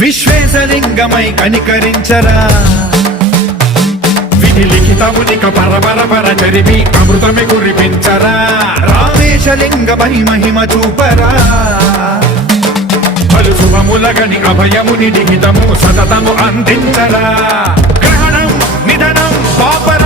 విశ్వేశలింగమై కనికరించరా విధి లిఖితమునిక పరపర చరివి అమృతమి కురిపించరా రామేశలింగమై మహిమ చూపరా పలు శుభములగని అభయముని లిఖితము సతతము అందించరా గ్రహణం నిధనం పాపర